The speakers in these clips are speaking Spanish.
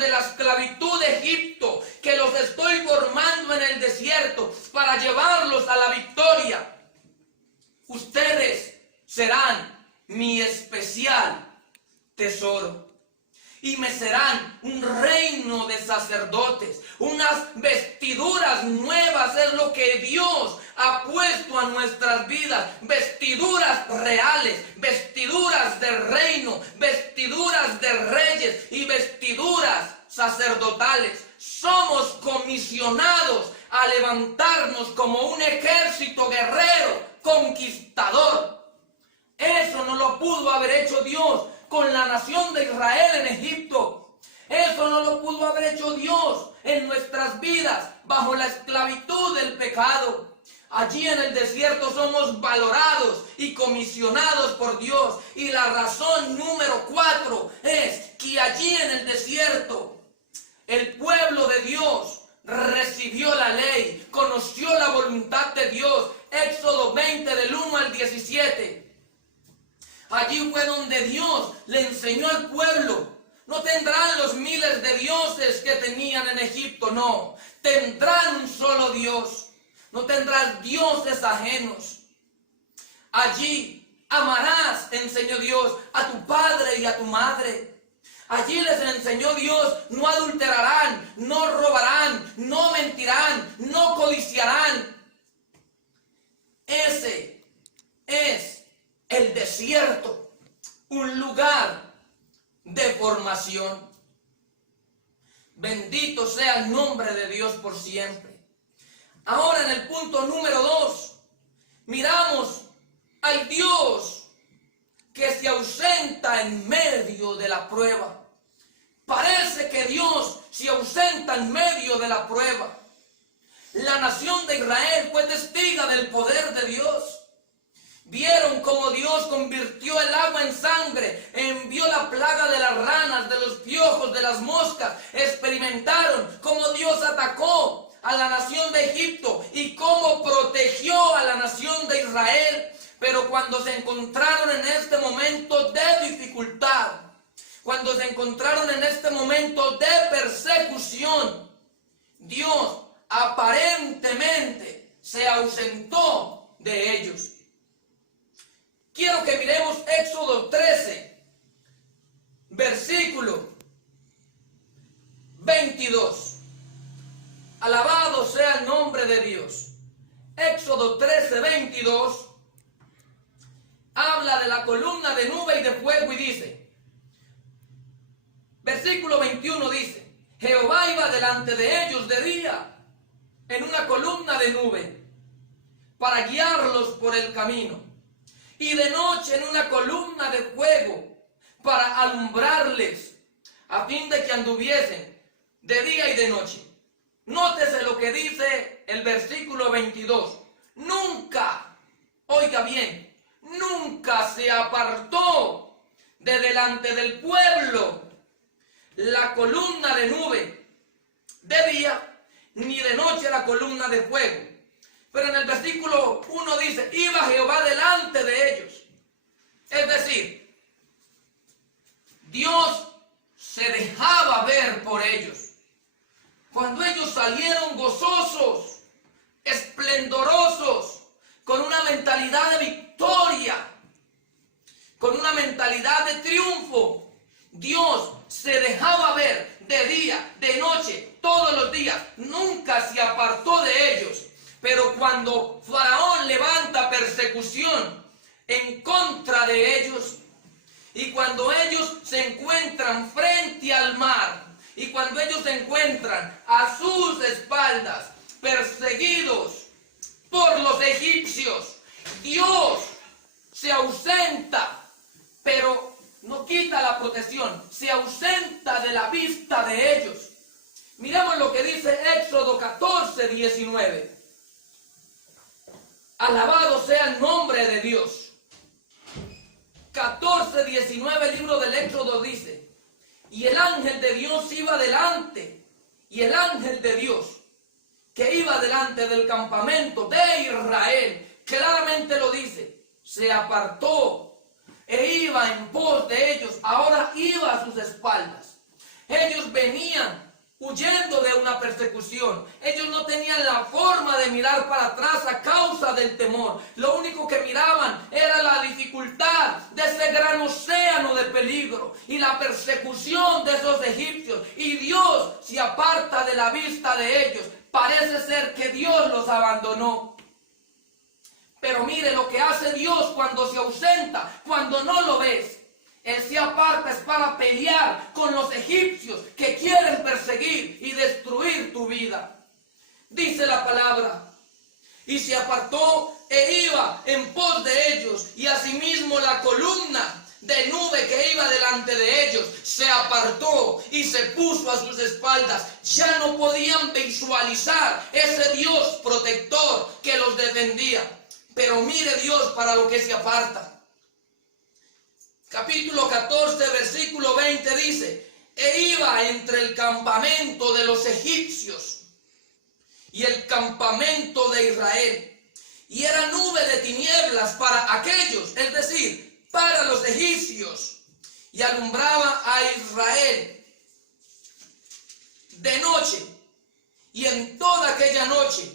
de la esclavitud de Egipto, que los estoy formando en el desierto para llevarlos a la victoria. Ustedes serán mi especial tesoro. Y me serán un reino de sacerdotes, unas vestiduras nuevas es lo que Dios ha puesto a nuestras vidas, vestiduras reales, vestiduras de reino, vestiduras de reyes y vestiduras sacerdotales. Somos comisionados a levantarnos como un ejército guerrero, conquistador. Eso no lo pudo haber hecho Dios con la nación de Israel en Egipto. Eso no lo pudo haber hecho Dios en nuestras vidas bajo la esclavitud del pecado. Allí en el desierto somos valorados y comisionados por Dios. Y la razón número 4 es que allí en el desierto el pueblo de Dios recibió la ley, conoció la voluntad de Dios. Éxodo 20 del 1 al 17. Allí fue donde Dios le enseñó al pueblo. No tendrán los miles de dioses que tenían en Egipto, no. Tendrán un solo Dios. No tendrás dioses ajenos. Allí amarás, enseñó Dios, a tu padre y a tu madre. Allí les enseñó Dios, no adulterarán, no robarán, no mentirán, no codiciarán. Ese es el desierto, un lugar de formación. Bendito sea el nombre de Dios por siempre. Ahora en el punto número 2, miramos al Dios que se ausenta en medio de la prueba. Parece que Dios se ausenta en medio de la prueba. La nación de Israel fue testiga del poder de Dios. Vieron cómo Dios convirtió el agua en sangre, envió la plaga de las ranas, de los piojos, de las moscas. Experimentaron cómo Dios atacó a la nación de Egipto y cómo protegió a la nación de Israel. Pero cuando se encontraron en este momento de dificultad, cuando se encontraron en este momento de persecución, Dios aparentemente se ausentó de ellos. Quiero que miremos Éxodo 13, versículo 22. Alabado sea el nombre de Dios. Éxodo 13, 22 habla de la columna de nube y de fuego y dice, versículo 21 dice, Jehová iba delante de ellos de día en una columna de nube para guiarlos por el camino, y de noche en una columna de fuego para alumbrarles, a fin de que anduviesen de día y de noche. Nótese lo que dice el versículo 22. Nunca, oiga bien, nunca se apartó de delante del pueblo la columna de nube de día, ni de noche la columna de fuego. Pero en el versículo 1 dice, iba Jehová delante de ellos. Es decir, Dios se dejaba ver por ellos. Cuando ellos salieron gozosos, esplendorosos, con una mentalidad de victoria, con una mentalidad de triunfo, Dios se dejaba ver de día, de noche, todos los días. Nunca se apartó de ellos. Pero cuando Faraón levanta persecución en contra de ellos, y cuando ellos se encuentran frente al mar, y cuando ellos se encuentran a sus espaldas, perseguidos por los egipcios, Dios se ausenta, pero no quita la protección, se ausenta de la vista de ellos. Miramos lo que dice Éxodo 14, 19. Alabado sea el nombre de Dios. 14, 19, el libro del Éxodo dice, y el ángel de Dios iba delante, y el ángel de Dios que iba delante del campamento de Israel, claramente lo dice, se apartó e iba en pos de ellos, ahora iba a sus espaldas. Ellos venían huyendo de una persecución. Ellos no tenían la forma de mirar para atrás a causa del temor. Lo único que miraban era la dificultad de ese gran océano de peligro y la persecución de esos egipcios. Y Dios se aparta de la vista de ellos. Parece ser que Dios los abandonó. Pero mire lo que hace Dios cuando se ausenta, cuando no lo ves. Él se aparta es para pelear con los egipcios que quieren perseguir y destruir tu vida. Dice la palabra: y se apartó e iba en pos de ellos, y asimismo la columna de nube que iba delante de ellos se apartó y se puso a sus espaldas. Ya no podían visualizar ese Dios protector que los defendía. Pero mire Dios para lo que se aparta. Capítulo 14, versículo 20 dice: e iba entre el campamento de los egipcios y el campamento de Israel, y era nube de tinieblas para aquellos, es decir, para los egipcios, y alumbraba a Israel de noche, y en toda aquella noche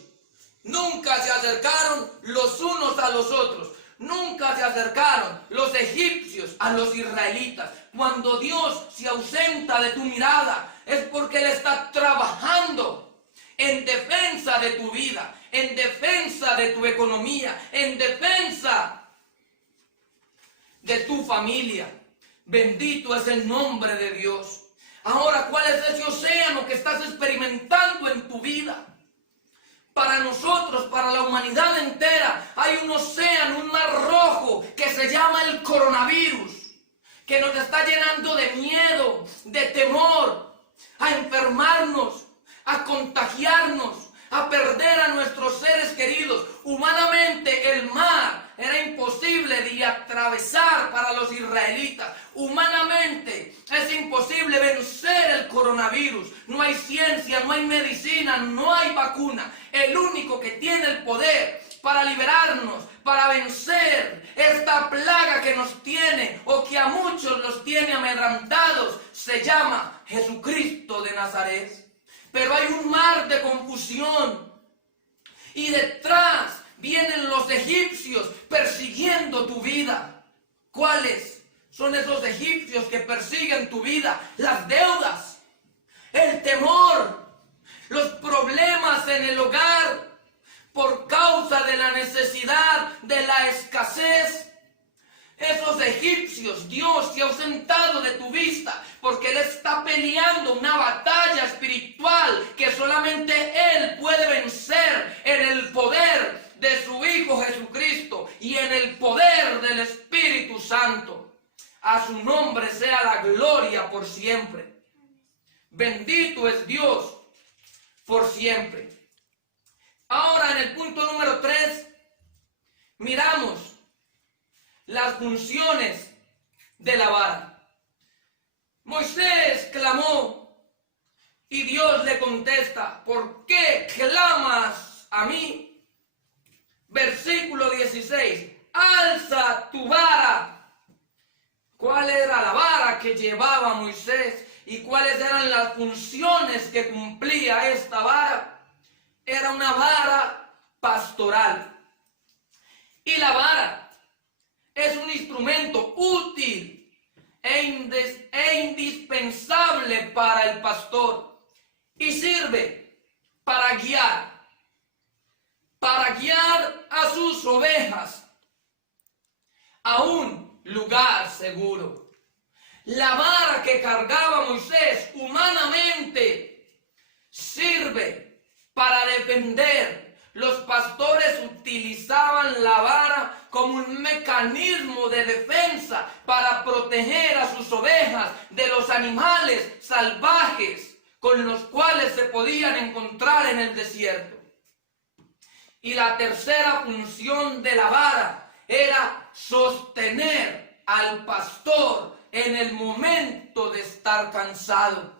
nunca se acercaron los unos a los otros. Nunca se acercaron los egipcios a los israelitas. Cuando Dios se ausenta de tu mirada, es porque Él está trabajando en defensa de tu vida, en defensa de tu economía, en defensa de tu familia. Bendito es el nombre de Dios. Ahora, ¿cuál es ese océano que estás experimentando en tu vida? Para nosotros, para la humanidad entera, hay un océano, un mar rojo que se llama el coronavirus, que nos está llenando de miedo, de temor, a enfermarnos, a contagiarnos, a perder a nuestros seres queridos. Humanamente el mar era imposible de atravesar para los israelitas. Humanamente es imposible vencer el coronavirus. No hay ciencia, no hay medicina, no hay vacuna. El único que tiene el poder para liberarnos, para vencer esta plaga que nos tiene o que a muchos los tiene amedrentados, se llama Jesucristo de Nazaret. Pero hay un mar de confusión y detrás vienen los egipcios persiguiendo tu vida. ¿Cuáles son esos egipcios que persiguen tu vida? Las deudas, el temor, los problemas en el hogar por causa de la necesidad, de la escasez. Esos egipcios, Dios se ha ausentado de tu vista porque Él está peleando una batalla espiritual que solamente Él puede vencer en el poder de su Hijo Jesucristo y en el poder del Espíritu Santo. A su nombre sea la gloria por siempre. Bendito es Dios por siempre. Ahora, en el punto número 3, miramos las funciones de la vara. Moisés clamó y Dios le contesta: ¿por qué clamas a mí? Versículo 16: alza tu vara. ¿Cuál era la vara que llevaba Moisés y cuáles eran las funciones que cumplía esta vara? Era una vara pastoral. Y la vara es un instrumento útil e indispensable para el pastor y sirve para guiar a sus ovejas a un lugar seguro. La vara que cargaba Moisés humanamente sirve para defender. Los pastores utilizaban la vara como un mecanismo de defensa para proteger a sus ovejas de los animales salvajes con los cuales se podían encontrar en el desierto. Y la tercera función de la vara era sostener al pastor en el momento de estar cansado.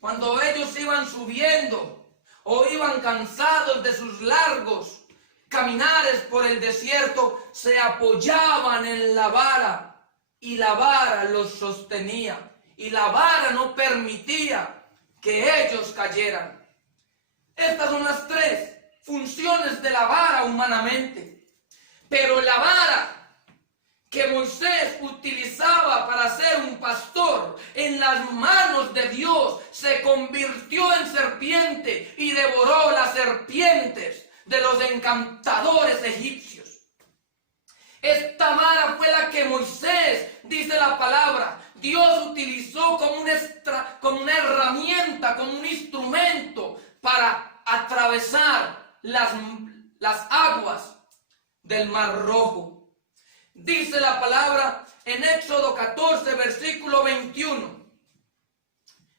Cuando ellos iban subiendo o iban cansados de sus largos caminares por el desierto, se apoyaban en la vara y la vara los sostenía. y la vara no permitía que ellos cayeran. Estas son las tres funciones de la vara humanamente. Pero la vara que Moisés utilizaba para ser un pastor en las manos de Dios se convirtió en serpiente y devoró las serpientes de los encantadores egipcios. Esta vara fue la que Moisés, dice la palabra, Dios utilizó como una herramienta, como un instrumento para atravesar las aguas del Mar Rojo. Dice la palabra en Éxodo 14, versículo 21.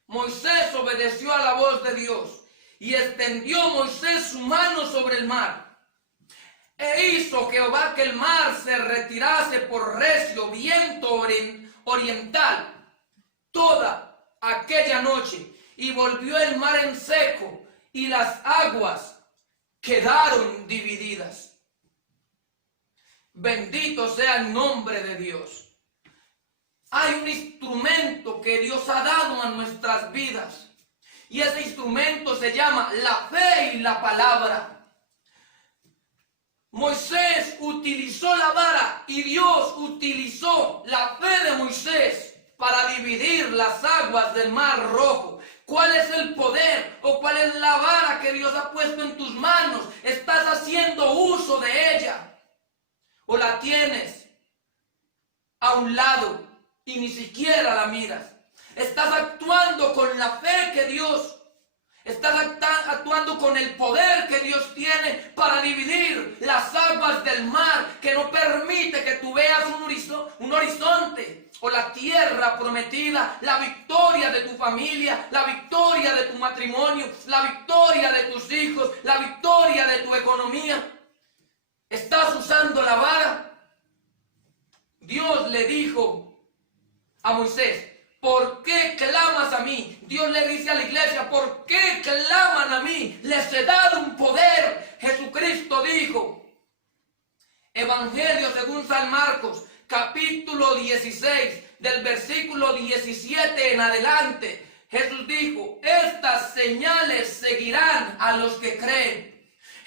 Moisés obedeció a la voz de Dios y extendió Moisés su mano sobre el mar. E hizo Jehová que el mar se retirase por recio viento oriental toda aquella noche, y volvió el mar en seco, y las aguas quedaron divididas. Bendito sea el nombre de Dios. Hay un instrumento que Dios ha dado a nuestras vidas, y ese instrumento se llama la fe y la palabra. Moisés utilizó la vara y Dios utilizó la fe de Moisés para dividir las aguas del Mar Rojo. ¿Cuál es el poder o cuál es la vara que Dios ha puesto en tus manos? ¿Estás haciendo uso de ella o la tienes a un lado y ni siquiera la miras? ¿Estás actuando con la fe que Dios? ¿Estás actuando con el poder que Dios tiene para dividir las aguas del mar, que no permite que tú veas un horizonte o la tierra prometida, la victoria de tu familia, la victoria de tu matrimonio, la victoria de tus hijos, la victoria de tu economía? ¿Estás usando la vara? Dios le dijo a Moisés: ¿por qué clamas a mí? Dios le dice a la iglesia: ¿por qué claman a mí? Les he dado un poder. Jesucristo dijo, Evangelio según San Marcos, capítulo 16, del versículo 17 en adelante. Jesús dijo: estas señales seguirán a los que creen.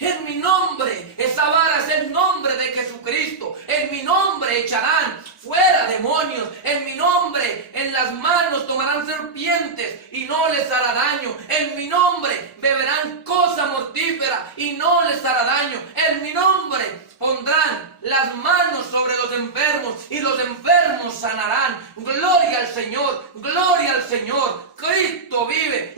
En mi nombre, esa vara es el nombre de Jesucristo. En mi nombre echarán fuera demonios. En mi nombre, en las manos tomarán serpientes y no les hará daño. En mi nombre beberán cosa mortífera y no les hará daño. En mi nombre pondrán las manos sobre los enfermos y los enfermos sanarán. Gloria al Señor, gloria al Señor. Cristo vive.